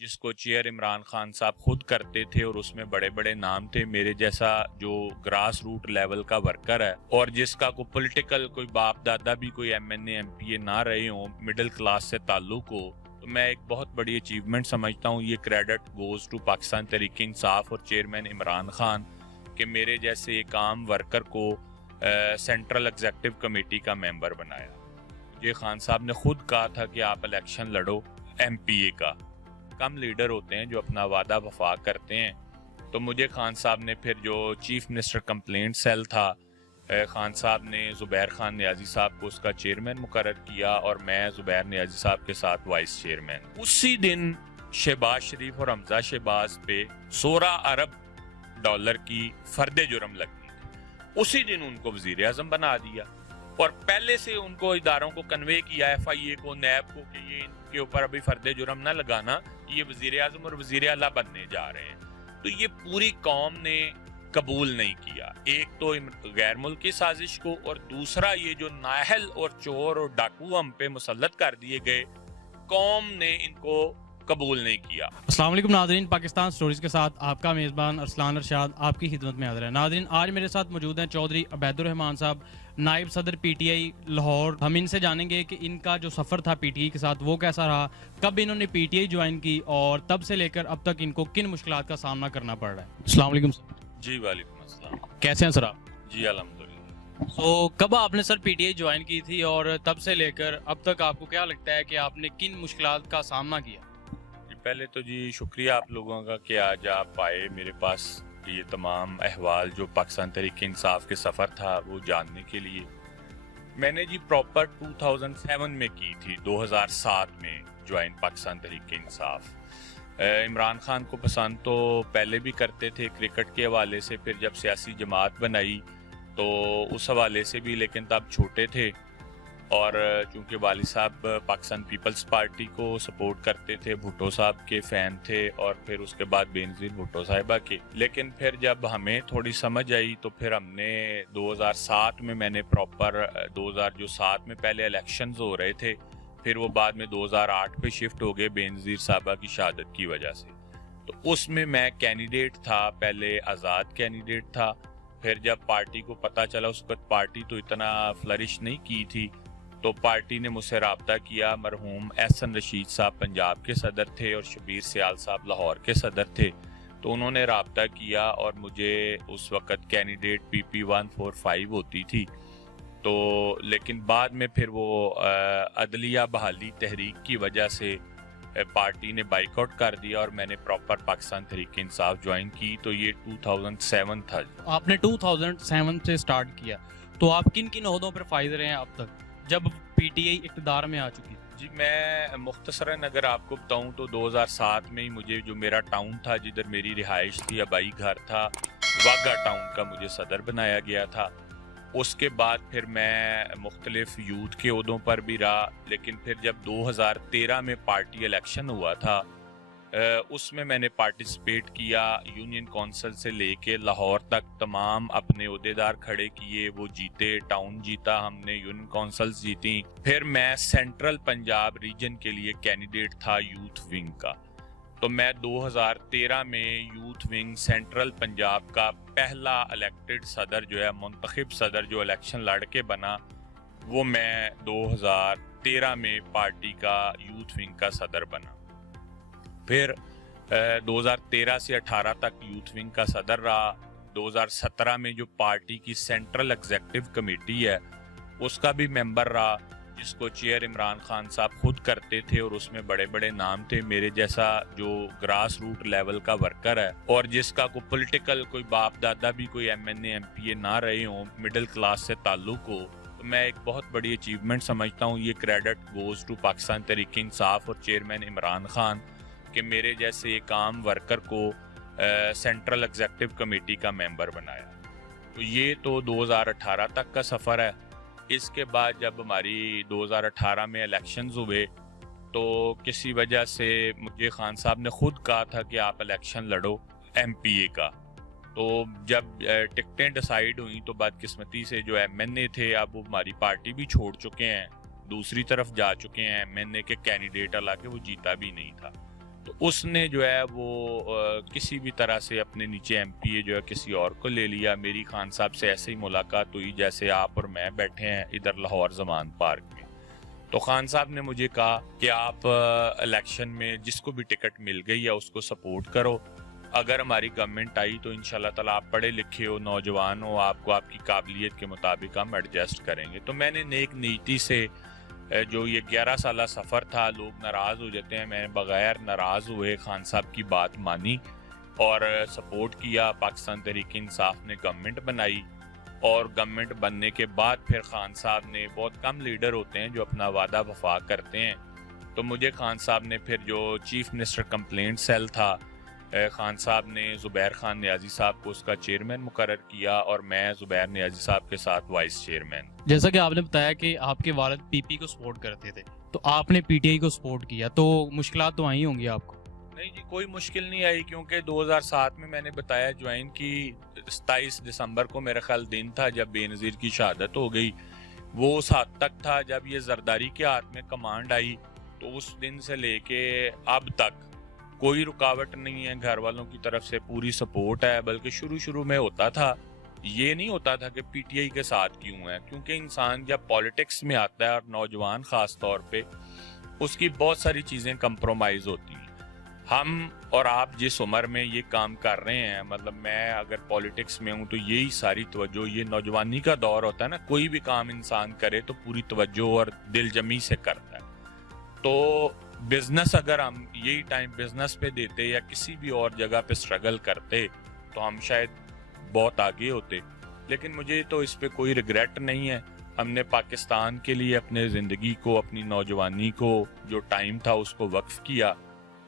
جس کو چیئر عمران خان صاحب خود کرتے تھے اور اس میں بڑے بڑے نام تھے. میرے جیسا جو گراس روٹ لیول کا ورکر ہے اور جس کا کوئی پولیٹیکل کوئی باپ دادا بھی کوئی M N A M P A نہ رہے ہوں, مڈل کلاس سے تعلق ہو, تو میں ایک بہت بڑی اچیومنٹ سمجھتا ہوں. یہ credit goes to Pakistan Tehreek Insaf اور چیئرمین عمران خان کہ میرے جیسے ایک عام ورکر کو سینٹرل ایگزیکٹو کمیٹی کا ممبر بنایا. یہ خان صاحب نے خود کہا تھا کہ آپ الیکشن لڑو ایم پی اے کا. کم لیڈر ہوتے ہیں جو اپنا وعدہ وفا کرتے ہیں. تو مجھے خان صاحب نے پھر جو چیف منسٹر کمپلینٹ سیل تھا, خان صاحب نے زبیر خان نیازی صاحب کو اس کا چیئرمین مقرر کیا اور میں زبیر نیازی صاحب کے ساتھ وائس چیئرمین. اسی دن شہباز شریف اور حمزہ شہباز پہ 16 ارب ڈالر کی فرد جرم لگی تھی. اسی دن ان کو وزیر اعظم بنا دیا اور پہلے سے ان کو اداروں کو کنوے کیا, ایف آئی اے کو, نیب کو, کہ یہ ان کے اوپر ابھی فرد جرم نہ لگانا, یہ وزیر اعظم اور وزیر اعلیٰ بننے جا رہے ہیں. تو یہ پوری قوم نے قبول نہیں کیا. ایک تو غیر ملکی سازش کو, اور دوسرا یہ جو نااہل اور چور اور ڈاکو ہم پہ مسلط کر دیے گئے, قوم نے ان کو قبول نہیں کیا. السلام علیکم ناظرین, پاکستان سٹوریز کے ساتھ آپ کا میزبان ارسلان ارشاد آپ کی خدمت میں حاضر ہے. ناظرین, آج میرے ساتھ موجود ہیں چودھری عبید الرحمان صاحب, نائب صدر پی ٹی آئی لاہور. ہم ان سے جانیں گے کہ ان کا جو سفر تھا پی ٹی آئی کے ساتھ وہ کیسا رہا, کب انہوں نے پی ٹی آئی جوائن کی اور تب سے لے کر اب تک ان کو کن مشکلات کا سامنا کرنا پڑ رہا ہے. السلام علیکم سر. جی وعلیکم السلام. کیسے ہیں سر آپ؟ جی الحمدللہ. تو کب آپ نے سر پی ٹی آئی جوائن کی تھی اور تب سے لے کر اب تک آپ کو کیا لگتا ہے کہ آپ نے کن مشکلات کا سامنا کیا؟ پہلے تو جی شکریہ آپ لوگوں کا کہ آج آپ آئے میرے پاس یہ تمام احوال جو پاکستان تحریک انصاف کے سفر تھا وہ جاننے کے لیے. میں نے جی پراپر 2007 میں کی تھی, 2007 میں جوائن پاکستان تحریک انصاف. عمران خان کو پسند تو پہلے بھی کرتے تھے کرکٹ کے حوالے سے, پھر جب سیاسی جماعت بنائی تو اس حوالے سے بھی, لیکن تب چھوٹے تھے اور چونکہ والد صاحب پاکستان پیپلز پارٹی کو سپورٹ کرتے تھے, بھٹو صاحب کے فین تھے اور پھر اس کے بعد بینظیر بھٹو صاحبہ کے. لیکن پھر جب ہمیں تھوڑی سمجھ آئی تو پھر ہم نے 2007 میں نے پراپر 2007 میں پہلے الیکشنز ہو رہے تھے, پھر وہ بعد میں 2008 پہ شفٹ ہو گئے بینظیر صاحبہ کی شہادت کی وجہ سے. تو اس میں کینڈیڈیٹ تھا, پہلے آزاد کینڈیڈیٹ تھا. پھر جب پارٹی کو پتہ چلا, اس وقت پارٹی تو اتنا فلرش نہیں کی تھی, تو پارٹی نے مجھ سے رابطہ کیا. مرحوم احسن رشید صاحب پنجاب کے صدر تھے اور شبیر سیال صاحب لاہور کے صدر تھے, تو انہوں نے رابطہ کیا اور مجھے اس وقت کینڈیڈیٹ پی پی 145 ہوتی تھی. تو لیکن بعد میں پھر وہ عدلیہ بحالی تحریک کی وجہ سے پارٹی نے بائیک آؤٹ کر دیا اور میں نے پراپر پاکستان تحریک انصاف جوائن کی. تو یہ 2007 تھا. آپ نے 2007 سے سٹارٹ کیا, تو آپ کن کن عہدوں پر فائز رہے ہیں اب تک جب پی ٹی آئی اقتدار میں آ چکی؟ جی میں مختصراً اگر آپ کو بتاؤں تو 2007 میں ہی مجھے جو میرا ٹاؤن تھا جدھر میری رہائش تھی, آبائی گھر تھا, واگا ٹاؤن کا مجھے صدر بنایا گیا تھا. اس کے بعد پھر میں مختلف یوتھ کے عہدوں پر بھی رہا. لیکن پھر جب 2013 میں پارٹی الیکشن ہوا تھا, اس میں نے پارٹیسپیٹ کیا. یونین کونسل سے لے کے لاہور تک تمام اپنے عہدیدار کھڑے کیے, وہ جیتے, ٹاؤن جیتا ہم نے, یونین کونسلز جیتی. پھر میں سینٹرل پنجاب ریجن کے لیے کینڈیڈیٹ تھا یوتھ ونگ کا. تو میں 2013 میں یوتھ ونگ سینٹرل پنجاب کا پہلا الیکٹڈ صدر جو ہے, منتخب صدر جو الیکشن لڑ کے بنا, وہ میں 2013 میں پارٹی کا یوتھ ونگ کا صدر بنا. پھر 2013 سے 18 تک یوتھ ونگ کا صدر رہا. 2017 میں جو پارٹی کی سینٹرل ایگزیکٹو کمیٹی ہے اس کا بھی ممبر رہا, جس کو چیئر عمران خان صاحب خود کرتے تھے اور اس میں بڑے بڑے نام تھے. میرے جیسا جو گراس روٹ لیول کا ورکر ہے اور جس کا کوئی پولیٹیکل کوئی باپ دادا بھی کوئی M N A M P A نہ رہے ہوں, مڈل کلاس سے تعلق ہو, تو میں ایک بہت بڑی اچیومنٹ سمجھتا ہوں. یہ credit goes to Pakistan Tehreek Insaf اور چیئرمین عمران خان کہ میرے جیسے ایک عام ورکر کو سینٹرل ایگزیکٹو کمیٹی کا ممبر بنایا. تو یہ تو 2018 تک کا سفر ہے. اس کے بعد جب ہماری 2018 میں الیکشنز ہوئے تو کسی وجہ سے مجھے خان صاحب نے خود کہا تھا کہ آپ الیکشن لڑو ایم پی اے کا. تو جب ٹکٹیں ڈیسائیڈ ہوئیں تو بدقسمتی سے جو ایم این اے تھے اب وہ ہماری پارٹی بھی چھوڑ چکے ہیں, دوسری طرف جا چکے ہیں. ایم این اے کے کینڈیڈیٹ حالانکہ وہ جیتا بھی نہیں تھا. تو اس نے جو ہے وہ کسی بھی طرح سے اپنے نیچے ایم پی اے جو ہے کسی اور کو لے لیا. میری خان صاحب سے ایسے ہی ملاقات ہوئی جیسے آپ اور میں بیٹھے ہیں ادھر لاہور زمان پارک میں. تو خان صاحب نے مجھے کہا کہ آپ الیکشن میں جس کو بھی ٹکٹ مل گئی ہے اس کو سپورٹ کرو, اگر ہماری گورنمنٹ آئی تو انشاءاللہ تعالیٰ آپ پڑھے لکھے ہو, نوجوان ہو, آپ کو آپ کی قابلیت کے مطابق ہم ایڈجسٹ کریں گے. تو میں نے نیک نیتی سے جو یہ 11 سالہ سفر تھا, لوگ ناراض ہو جاتے ہیں, میں نے بغیر ناراض ہوئے خان صاحب کی بات مانی اور سپورٹ کیا. پاکستان تحریک انصاف نے گورنمنٹ بنائی اور گورنمنٹ بننے کے بعد پھر خان صاحب نے, بہت کم لیڈر ہوتے ہیں جو اپنا وعدہ وفا کرتے ہیں, تو مجھے خان صاحب نے پھر جو چیف منسٹر کمپلینٹ سیل تھا, خان صاحب نے زبیر خان نیازی صاحب کو اس کا چیئرمین مقرر کیا اور میں زبیر نیازی صاحب کے ساتھ وائس چیئرمین. جیسا کہ آپ نے بتایا کہ آپ کے والد پی پی کو سپورٹ کرتے تھے, تو آپ نے پی ٹی آئی کو سپورٹ کیا, تو مشکلات تو آئی ہوں گی آپ کو؟ نہیں جی, کوئی مشکل نہیں آئی, کیونکہ 2007 میں میں نے بتایا جوائن کی, 27 دسمبر کو میرا خیال دن تھا جب بے نظیر کی شہادت ہو گئی. وہ اس حد تک تھا جب یہ زرداری کے ہاتھ میں کمانڈ آئی, تو اس دن سے لے کے اب تک کوئی رکاوٹ نہیں ہے, گھر والوں کی طرف سے پوری سپورٹ ہے. بلکہ شروع میں ہوتا تھا, یہ نہیں ہوتا تھا کہ پی ٹی آئی کے ساتھ کیوں ہے, کیونکہ انسان جب پالیٹکس میں آتا ہے اور نوجوان خاص طور پہ, اس کی بہت ساری چیزیں کمپرومائز ہوتی ہیں. ہم اور آپ جس عمر میں یہ کام کر رہے ہیں, مطلب میں اگر پالیٹکس میں ہوں تو یہی ساری توجہ, یہ نوجوانی کا دور ہوتا ہے نا, کوئی بھی کام انسان کرے تو پوری توجہ اور دل جمی سے کرتا ہے. تو بزنس اگر ہم یہی ٹائم بزنس پہ دیتے یا کسی بھی اور جگہ پہ سٹرگل کرتے تو ہم شاید بہت آگے ہوتے, لیکن مجھے تو اس پہ کوئی ریگریٹ نہیں ہے. ہم نے پاکستان کے لیے اپنے زندگی کو, اپنی نوجوانی کو, جو ٹائم تھا اس کو وقف کیا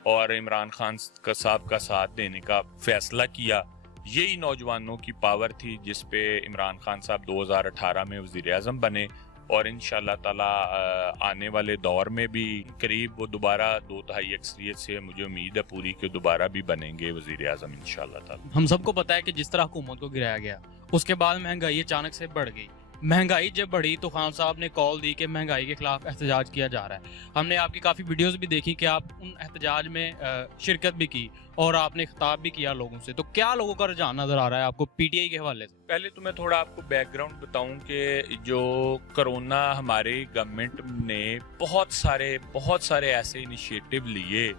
اور عمران خان صاحب کا ساتھ دینے کا فیصلہ کیا. یہی نوجوانوں کی پاور تھی جس پہ عمران خان صاحب 2018 میں وزیر اعظم بنے, اور انشاءاللہ تعالیٰ آنے والے دور میں بھی قریب وہ دوبارہ 2/3 اکثریت سے مجھے امید ہے پوری کہ دوبارہ بھی بنیں گے وزیر اعظم انشاءاللہ تعالیٰ. ہم سب کو پتا ہے کہ جس طرح حکومت کو گرایا گیا, اس کے بعد مہنگائی اچانک سے بڑھ گئی. مہنگائی جب بڑھی تو خان صاحب نے کال دی کہ مہنگائی کے خلاف احتجاج کیا جا رہا ہے. ہم نے آپ کی کافی ویڈیوز بھی دیکھی کہ آپ ان احتجاج میں شرکت بھی کی اور آپ نے خطاب بھی کیا لوگوں سے. تو کیا لوگوں کا رجحان نظر آ رہا ہے آپ کو پی ٹی آئی کے حوالے سے؟ پہلے تو میں تھوڑا آپ کو بیک گراؤنڈ بتاؤں کہ جو کرونا ہماری گورنمنٹ نے بہت سارے ایسے انیشیٹو لیے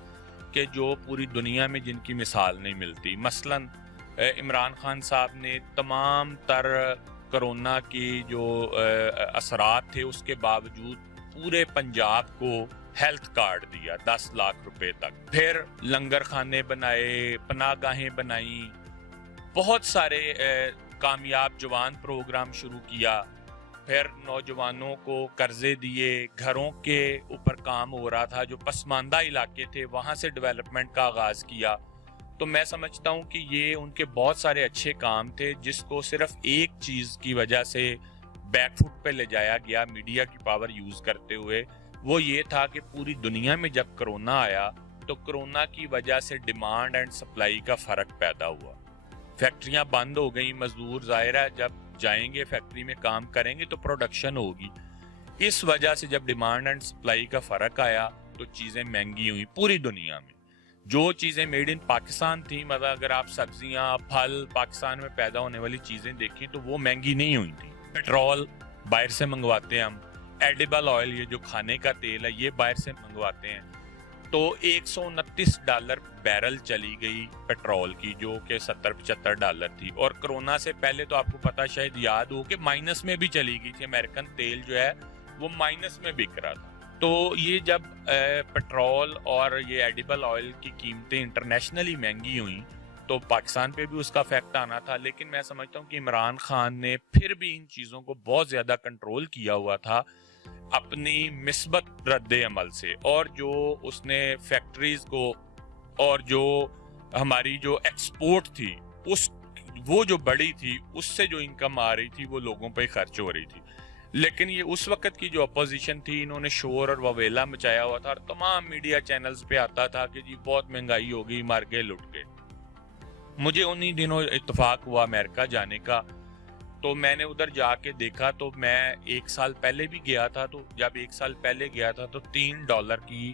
کہ جو پوری دنیا میں جن کی مثال نہیں ملتی. مثلاً عمران خان صاحب نے تمام تر کرونا کی جو اثرات تھے اس کے باوجود پورے پنجاب کو ہیلتھ کارڈ دیا 10 لاکھ روپے تک. پھر لنگر خانے بنائے, پناہ گاہیں بنائیں, بہت سارے کامیاب جوان پروگرام شروع کیا. پھر نوجوانوں کو قرضے دیے, گھروں کے اوپر کام ہو رہا تھا, جو پسماندہ علاقے تھے وہاں سے ڈیولپمنٹ کا آغاز کیا. تو میں سمجھتا ہوں کہ یہ ان کے بہت سارے اچھے کام تھے جس کو صرف ایک چیز کی وجہ سے بیک فٹ پہ لے جایا گیا میڈیا کی پاور یوز کرتے ہوئے. وہ یہ تھا کہ پوری دنیا میں جب کرونا آیا تو کرونا کی وجہ سے ڈیمانڈ اینڈ سپلائی کا فرق پیدا ہوا. فیکٹریاں بند ہو گئیں, مزدور ظاہر ہے جب جائیں گے فیکٹری میں کام کریں گے تو پروڈکشن ہوگی. اس وجہ سے جب ڈیمانڈ اینڈ سپلائی کا فرق آیا تو چیزیں مہنگی ہوئی پوری دنیا میں. جو چیزیں میڈ ان پاکستان تھیں, مطلب اگر آپ سبزیاں, پھل, پاکستان میں پیدا ہونے والی چیزیں دیکھیں تو وہ مہنگی نہیں ہوئی تھیں. پیٹرول باہر سے منگواتے ہیں ہم, ایڈیبل آئل یہ جو کھانے کا تیل ہے یہ باہر سے منگواتے ہیں. تو $129 بیرل چلی گئی پیٹرول کی, جو کہ $70-75 تھی. اور کرونا سے پہلے تو آپ کو پتا شاید یاد ہو کہ مائنس میں بھی چلی گئی تھی. امریکن تیل جو ہے وہ مائنس میں بک رہا تھا. تو یہ جب پیٹرول اور یہ ایڈیبل آئل کی قیمتیں انٹرنیشنلی مہنگی ہوئیں تو پاکستان پہ بھی اس کا افیکٹ آنا تھا. لیکن میں سمجھتا ہوں کہ عمران خان نے پھر بھی ان چیزوں کو بہت زیادہ کنٹرول کیا ہوا تھا اپنی مثبت رد عمل سے. اور جو اس نے فیکٹریز کو اور جو ہماری جو ایکسپورٹ تھی وہ جو بڑی تھی, اس سے جو انکم آ رہی تھی وہ لوگوں پہ خرچ ہو رہی تھی. لیکن یہ اس وقت کی جو اپوزیشن تھی, انہوں نے شور اور وویلا مچایا ہوا تھا اور تمام میڈیا چینلز پہ آتا تھا کہ جی بہت مہنگائی ہو گئی, مر گئے, لٹ گئے. مجھے انہی دنوں اتفاق ہوا امریکہ جانے کا, تو میں نے ادھر جا کے دیکھا. تو میں 1 سال پہلے بھی گیا تھا, تو جب 1 سال پہلے گیا تھا تو $3 کی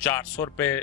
$400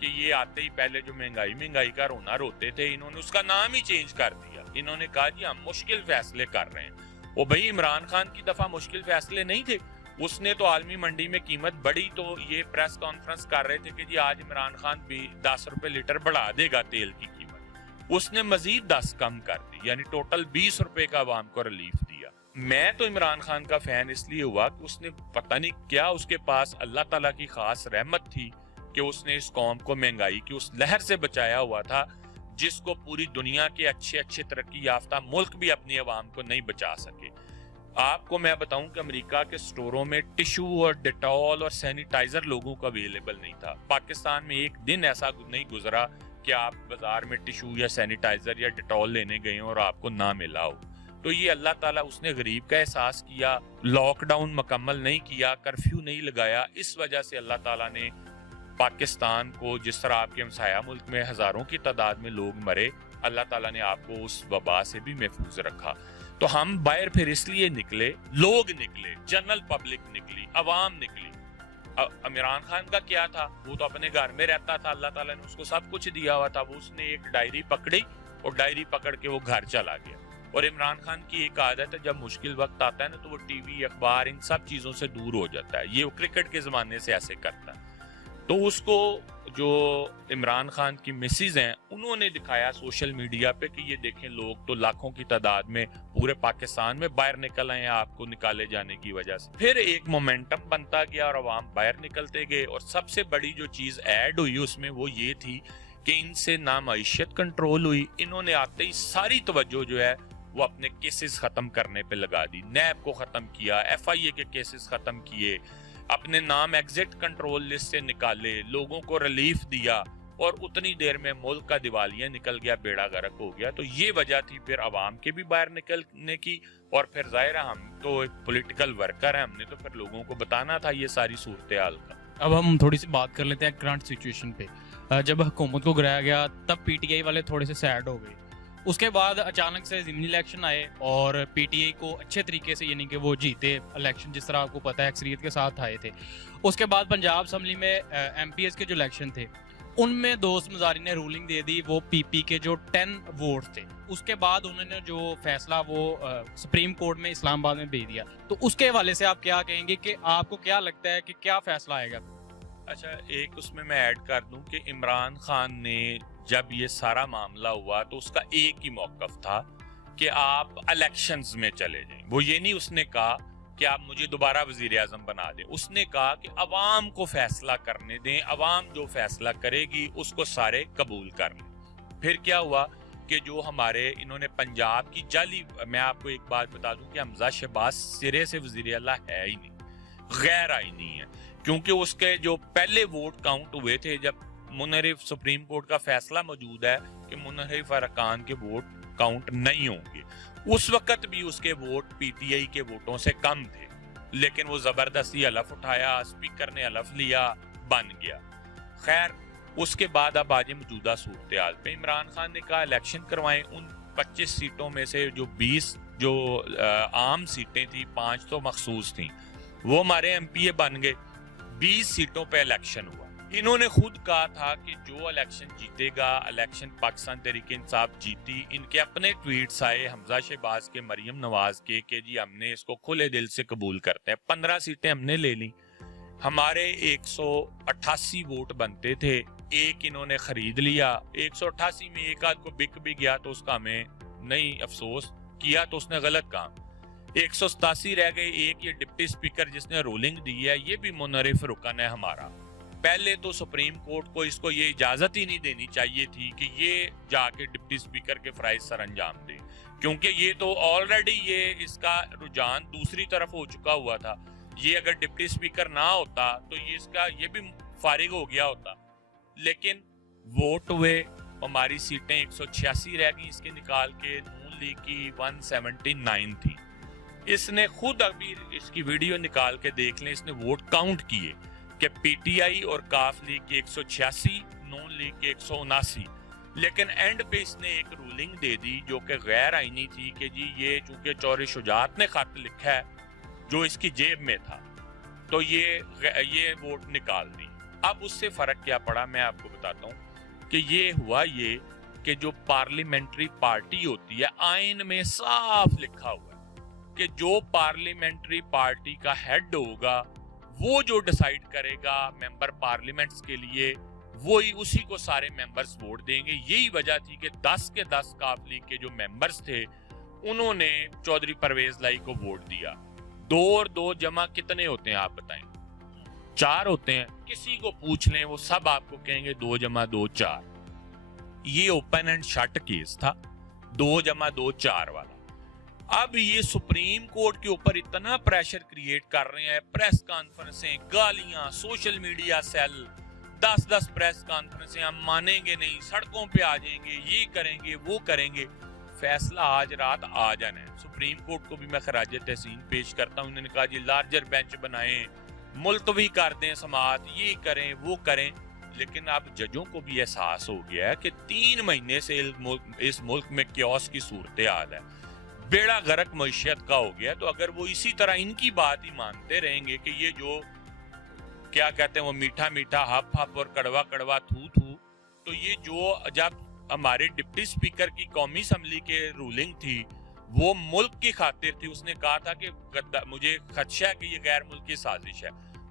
کہ یہ آتے ہی پہلے جو مہنگائی کا رونا روتے تھے، انہوں نے اس کا نام ہی چینج کر دیا. انہوں نے کہا جی ہم مشکل فیصلے کر رہے ہیں. وہ بھائی عمران خان کی دفعہ مشکل فیصلے نہیں تھے. اس نے تو عالمی منڈی میں قیمت بڑھی تو یہ پریس کانفرنس کر رہے تھے کہ جی آج عمران خان بھی 10 روپے لیٹر بڑھا دے گا تیل کی قیمت. اس نے مزید 10 کم کر دی، یعنی ٹوٹل 20 روپے کا عوام کو ریلیف دیا. میں تو عمران خان کا فین اس لیے ہوا کہ اس نے پتہ نہیں کیا اس کے پاس اللہ تعالیٰ کی خاص رحمت تھی کہ اس نے اس قوم کو مہنگائی کی اس لہر سے بچایا ہوا تھا جس کو پوری دنیا کے اچھے ترقی یافتہ ملک بھی اپنی عوام کو نہیں بچا سکے. آپ کو میں بتاؤں کہ امریکہ کے سٹوروں میں ٹیشو اور ڈیٹول اور سینیٹائزر لوگوں کو اویلیبل نہیں تھا. پاکستان میں ایک دن ایسا نہیں گزرا کہ آپ بازار میں ٹیشو یا سینیٹائزر یا ڈیٹول لینے گئے اور آپ کو نہ ملا ہو. تو یہ اللہ تعالیٰ اس نے غریب کا احساس کیا، لاک ڈاؤن مکمل نہیں کیا، کرفیو نہیں لگایا. اس وجہ سے اللہ تعالیٰ نے پاکستان کو، جس طرح آپ کے ہمسایہ ملک میں ہزاروں کی تعداد میں لوگ مرے، اللہ تعالیٰ نے آپ کو اس وبا سے بھی محفوظ رکھا. تو ہم باہر پھر اس لیے نکلے، لوگ نکلے، جنرل پبلک نکلی، عوام نکلی. عمران خان کا کیا تھا؟ وہ تو اپنے گھر میں رہتا تھا، اللہ تعالیٰ نے اس کو سب کچھ دیا ہوا تھا. وہ اس نے ایک ڈائری پکڑی اور ڈائری پکڑ کے وہ گھر چلا گیا. اور عمران خان کی ایک عادت ہے، جب مشکل وقت آتا ہے نا تو وہ ٹی وی، اخبار، ان سب چیزوں سے دور ہو جاتا ہے. یہ وہ کرکٹ کے زمانے سے ایسے کرتا ہے. تو اس کو جو عمران خان کی مسز ہیں انہوں نے دکھایا سوشل میڈیا پہ کہ یہ دیکھیں لوگ تو لاکھوں کی تعداد میں پورے پاکستان میں باہر نکل آئے ہیں آپ کو نکالے جانے کی وجہ سے. پھر ایک مومنٹم بنتا گیا اور عوام باہر نکلتے گئے. اور سب سے بڑی جو چیز ایڈ ہوئی اس میں وہ یہ تھی کہ ان سے نہ معیشت کنٹرول ہوئی. انہوں نے آتے ہی ساری توجہ جو ہے وہ اپنے کیسز ختم کرنے پہ لگا دی. نیب کو ختم کیا، ایف آئی اے کے کیسز ختم کیے، اپنے نام ایگزٹ کنٹرول لسٹ سے نکالے، لوگوں کو ریلیف دیا، اور اتنی دیر میں ملک کا دیوالیہ نکل گیا، بیڑا غرق ہو گیا. تو یہ وجہ تھی پھر عوام کے بھی باہر نکلنے کی. اور پھر ظاہر ہے ہم تو ایک پولیٹیکل ورکر ہیں، ہم نے تو پھر لوگوں کو بتانا تھا یہ ساری صورتحال کا. اب ہم تھوڑی سی بات کر لیتے ہیں کرنٹ سچویشن پہ. جب حکومت کو گرایا گیا تب پی ٹی آئی والے تھوڑے سے سیڈ ہو گئے. اس کے بعد اچانک سے ضمنی الیکشن آئے اور پی ٹی آئی کو اچھے طریقے سے، یعنی کہ وہ جیتے الیکشن، جس طرح آپ کو پتہ ہے اکثریت کے ساتھ آئے تھے. اس کے بعد پنجاب اسمبلی میں ایم پی ایس کے جو الیکشن تھے ان میں دوست مزاری نے رولنگ دے دی، وہ پی پی کے جو 10 ووٹ تھے. اس کے بعد انہوں نے جو فیصلہ وہ سپریم کورٹ میں اسلام آباد میں بھیج دیا. تو اس کے حوالے سے آپ کیا کہیں گے کہ آپ کو کیا لگتا ہے کہ کیا فیصلہ آئے گا؟ اچھا، ایک اس میں ایڈ کر دوں کہ عمران خان نے جب یہ سارا معاملہ ہوا تو اس کا ایک ہی موقف تھا کہ آپ الیکشنز میں چلے جائیں. وہ یہ نہیں اس نے کہا کہ آپ مجھے دوبارہ وزیر اعظم بنا دیں. اس نے کہا کہ عوام کو فیصلہ کرنے دیں، عوام جو فیصلہ کرے گی اس کو سارے قبول کر لیں. پھر کیا ہوا کہ جو ہمارے انہوں نے پنجاب کی جعلی، میں آپ کو ایک بات بتا دوں کہ حمزہ شہباز سرے سے وزیر اعلیٰ ہے ہی نہیں، غیر آئینی ہے. کیونکہ اس کے جو پہلے ووٹ کاؤنٹ ہوئے تھے، جب منحرف سپریم کورٹ کا فیصلہ موجود ہے کہ منحرف ارکان کے ووٹ کاؤنٹ نہیں ہوں گے، اس وقت بھی اس کے ووٹ پی ٹی آئی کے ووٹوں سے کم تھے. لیکن وہ زبردستی حلف اٹھایا، اسپیکر نے حلف لیا، بن گیا. خیر، اس کے بعد اب آج موجودہ صورتحال پہ عمران خان نے کہا الیکشن کروائیں. ان 25 سیٹوں میں سے جو 20 جو عام سیٹیں تھیں، 5 تو مخصوص تھیں، وہ ہمارے ایم پی اے بن گئے. 20 سیٹوں پہ الیکشن ہوا. انہوں نے خود کہا تھا کہ جو الیکشن جیتے گا، الیکشن پاکستان تحریک انصاف جیتی. ان کے اپنے ٹویٹس آئے حمزہ شہباز کے، مریم نواز کے، کہ جی ہم نے اس کو کھلے دل سے قبول کرتے ہیں. 15 سیٹیں ہم نے لے لیں. ہمارے 188 ووٹ بنتے تھے، ایک انہوں نے خرید لیا. 188 میں ایک آدھ کو بک بھی گیا تو اس کا ہمیں نہیں افسوس کیا، تو اس نے غلط کام. 187 رہ گئے. ایک یہ ڈپٹی اسپیکر جس نے رولنگ دی ہے، یہ بھی منحرف رکن ہے ہمارا. پہلے تو سپریم کورٹ کو اس کو یہ اجازت ہی نہیں دینی چاہیے تھی کہ یہ جا کے ڈپٹی اسپیکر کے فرائض سر انجام دے، کیونکہ یہ تو آلریڈی یہ اس کا رجحان دوسری طرف ہو چکا ہوا تھا. یہ اگر ڈپٹی اسپیکر نہ ہوتا تو یہ بھی فارغ ہو گیا ہوتا. لیکن ووٹ ہوئے، ہماری سیٹیں 186 رہ گئی اس کے نکال کے. نون لیگ کی 179 تھی. اس نے خود ابھی اس کی ویڈیو نکال کے دیکھ لیں، اس نے ووٹ کاؤنٹ کیے کہ پی ٹی آئی اور کاف لیگ کی 186، نون لیگ کی 179. لیکن اینڈ پہ اس نے ایک رولنگ دے دی جو کہ غیر آئینی تھی کہ جی یہ چونکہ چوری شجاعت نے خط لکھا ہے جو اس کی جیب میں تھا، تو یہ ووٹ نکال دی. اب اس سے فرق کیا پڑا میں آپ کو بتاتا ہوں کہ یہ ہوا یہ کہ جو پارلیمنٹری پارٹی ہوتی ہے آئین میں صاف لکھا ہوا ہے کہ جو پارلیمنٹری پارٹی کا ہیڈ ہوگا وہ جو ڈیسائیڈ کرے گا ممبر پارلیمنٹس کے لیے وہی اسی کو سارے ممبرز ووٹ دیں گے. یہی وجہ تھی کہ 10 کے 10 کاف لیگ کے جو ممبرز تھے انہوں نے چودھری پرویز لائی کو ووٹ دیا. 2 اور 2 جمع کتنے ہوتے ہیں آپ بتائیں؟ 4 ہوتے ہیں. کسی کو پوچھ لیں وہ سب آپ کو کہیں گے 2 جمع 2 4. یہ اوپن اینڈ شٹ کیس تھا 2 جمع 2 4 والا. اب یہ سپریم کورٹ کے اوپر اتنا پریشر کریٹ کر رہے ہیں, پریس کانفرنسیں, گالیاں, سوشل میڈیا سیل, 10 پریس کانفرنسیں, ہم مانیں گے نہیں, سڑکوں پہ آ جائیں گے, یہ کریں گے وہ کریں گے. فیصلہ آج رات آ جانا ہے. سپریم کورٹ کو بھی میں خراج تحسین پیش کرتا ہوں. انہوں نے کہا جی لارجر بینچ بنائیں, ملتوی کر دیں سماعت, یہ کریں وہ کریں. لیکن اب ججوں کو بھی احساس ہو گیا ہے کہ 3 مہینے سے اس ملک میں کیوس کی صورتحال ہے, بیڑا غرق معیشت کا ہو گیا. تو اگر وہ اسی طرح ان کی بات ہی مانتے رہیں گے کہ یہ جو کیا کہتے ہیں وہ میٹھا میٹھا ہپ ہپ اور کڑوا کڑوا تھو تھو, تو یہ جو جب ہمارے ڈپٹی سپیکر کی قومی اسمبلی کے رولنگ تھی وہ ملک کی خاطر تھی. اس نے کہا تھا کہ مجھے خدشہ ہے کہ یہ غیر ملکی سازش ہے.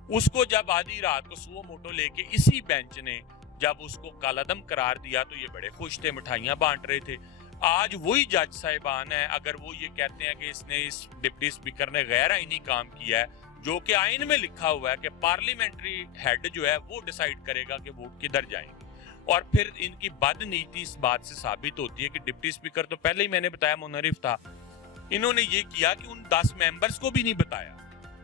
اس کو جب آدھی رات کو سو موٹو لے کے اسی بینچ نے جب اس کو کالعدم قرار دیا تو یہ بڑے خوش تھے, مٹھائیاں بانٹ رہے تھے. آج وہی جج صاحبان ہیں, اگر وہ یہ کہتے ہیں کہ اس ڈپٹی سپیکر نے غیر آئینی کام کیا ہے, جو کہ آئین میں لکھا ہوا ہے کہ پارلیمنٹری ہیڈ جو ہے وہ ڈیسائیڈ کرے گا کہ ووٹ کدھر جائیں گے. اور پھر ان کی بد نیتی اس بات سے ثابت ہوتی ہے کہ ڈپٹی سپیکر تو پہلے ہی میں نے بتایا منحرف تھا. انہوں نے یہ کیا کہ ان 10 ممبرز کو بھی نہیں بتایا,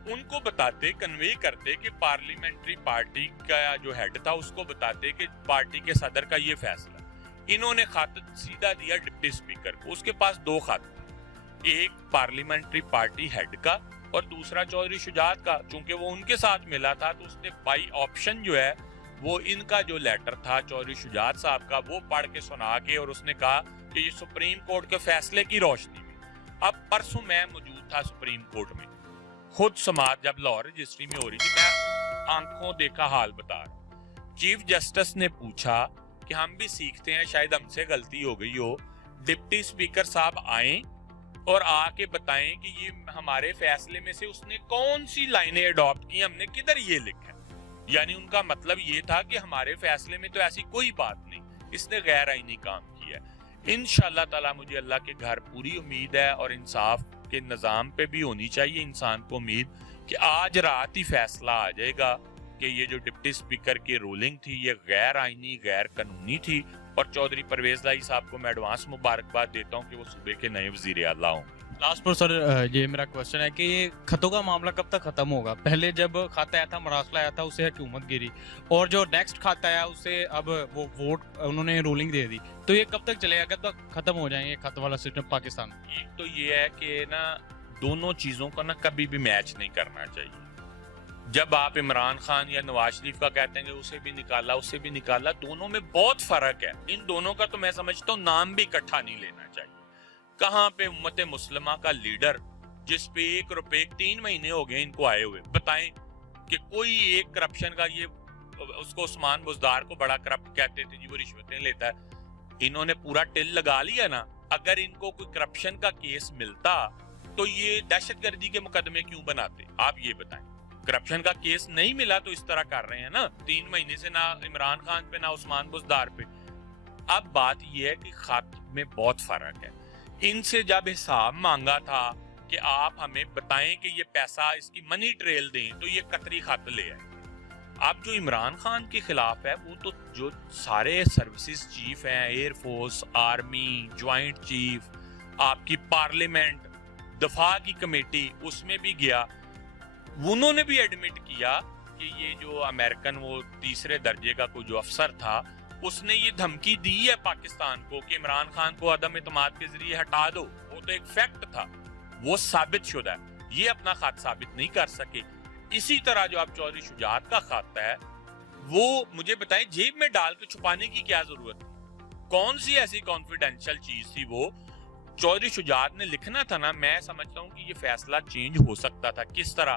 ان کو بتاتے, کنوے کرتے کہ پارلیمنٹری پارٹی کا جو ہیڈ تھا اس کو بتاتے کہ پارٹی کے صدر کا یہ فیصلہ. انہوں نے خط سیدھا دیا ڈپٹی سپیکر کو. اس کے پاس 2 خط تھے, ایک پارلیمنٹری پارٹی ہیڈ کا اور دوسرا چودھری شجاعت کا. چونکہ وہ ان کے ساتھ ملا تھا تو اس نے بائی آپشن جو ہے وہ ان کا جو لیٹر تھا چودھری شجاعت صاحب کا وہ پڑھ کے سنا کے, اور اس نے کہا کہ یہ سپریم کورٹ کے فیصلے کی روشنی میں. اب پرسوں میں موجود تھا سپریم کورٹ میں, خود سماعت جب لاہور رجسٹری میں ہو رہی تھی, میں آنکھوں دیکھا حال بتا رہا. چیف جسٹس نے پوچھا کہ ہم بھی سیکھتے ہیں, شاید ہم سے غلطی ہو گئی ہو, ڈپٹی سپیکر صاحب آئیں اور آ کے بتائیں کہ یہ ہمارے فیصلے میں سے اس نے کون سی لائنیں اڈاپٹ کی, ہم نے کدھر یہ لکھا ہے. یعنی ان کا مطلب یہ تھا کہ ہمارے فیصلے میں تو ایسی کوئی بات نہیں, اس نے غیر آئینی کام کیا ہے. انشاءاللہ تعالی مجھے اللہ کے گھر پوری امید ہے, اور انصاف کے نظام پہ بھی ہونی چاہیے انسان کو امید, کہ آج رات ہی فیصلہ آ جائے گا کہ یہ جو ڈپٹی سپیکر کی رولنگ تھی یہ غیر آئینی غیر قانونی تھی. اور چودھری پرویز لائی صاحب کو میں ایڈوانس مبارکباد دیتا ہوں کہ وہ صوبے کے نئے وزیر اعلیٰ ہوں. لاسٹ پر سر یہ میرا کوشچن ہے کہ یہ خطوں کا معاملہ کب تک ختم ہوگا؟ پہلے جب خط آیا تھا, مراسلہ آیا تھا, اسے حکومت گری, اور جو نیکسٹ خط آیا اسے اب وہ ووٹ انہوں نے رولنگ دے دی, تو یہ کب تک چلے گا, کب تک ختم ہو جائیں گے خط والا سسٹم پاکستان؟ ایک تو یہ ہے کہ نا دونوں چیزوں کا نا کبھی بھی میچ نہیں کرنا چاہیے. جب آپ عمران خان یا نواز شریف کا کہتے ہیں کہ اسے بھی نکالا اسے بھی نکالا, دونوں میں بہت فرق ہے. ان دونوں کا تو میں سمجھتا ہوں نام بھی اکٹھا نہیں لینا چاہیے. کہاں پہ امت مسلمہ کا لیڈر جس پہ 1 روپے 3 مہینے ہو گئے ان کو آئے ہوئے, بتائیں کہ کوئی ایک کرپشن کا, یہ اس کو عثمان بزدار کو بڑا کرپٹ کہتے تھے جی, وہ رشوتیں لیتا ہے. انہوں نے پورا ٹل لگا لیا نا. اگر ان کو کوئی کرپشن کا کیس ملتا تو یہ دہشت گردی کے مقدمے کیوں بناتے, آپ یہ بتائیں. کرپشن کا کیس نہیں ملا تو اس طرح کر رہے ہیں نا 3 مہینے سے, نہ عمران خان پہ نہ عثمان بزدار پہ. اب بات یہ ہے کہ خط میں بہت فرق ہے. ان سے جب حساب مانگا تھا کہ آپ ہمیں بتائیں کہ یہ پیسہ اس کی منی ٹریل دیں, تو یہ قطری خط لے آئے. اب جو عمران خان کے خلاف ہے وہ تو جو سارے سروسز چیف ہیں, air force, army, joint chief, آپ کی پارلیمنٹ, دفاع کی کمیٹی, اس میں بھی گیا. انہوں نے بھی ایڈمٹ کیا کہ یہ جو امریکن وہ 3 درجے کا کوئی جو افسر تھا اس نے یہ دھمکی دی ہے پاکستان کو کہ عمران خان کو عدم اعتماد کے ذریعے ہٹا دو. وہ تو ایک فیکٹ تھا, وہ ثابت شدہ ہے. یہ اپنا خط ثابت نہیں کر سکے. اسی طرح جو اب چودھری شجاعت کا خط ہے وہ مجھے بتائیں جیب میں ڈال کے چھپانے کی کیا ضرورت تھی؟ کون سی ایسی کانفیڈینشیل چیز تھی وہ چودھری شجاعت نے لکھنا تھا نا. میں سمجھتا ہوں کہ یہ فیصلہ چینج ہو سکتا تھا. کس طرح؟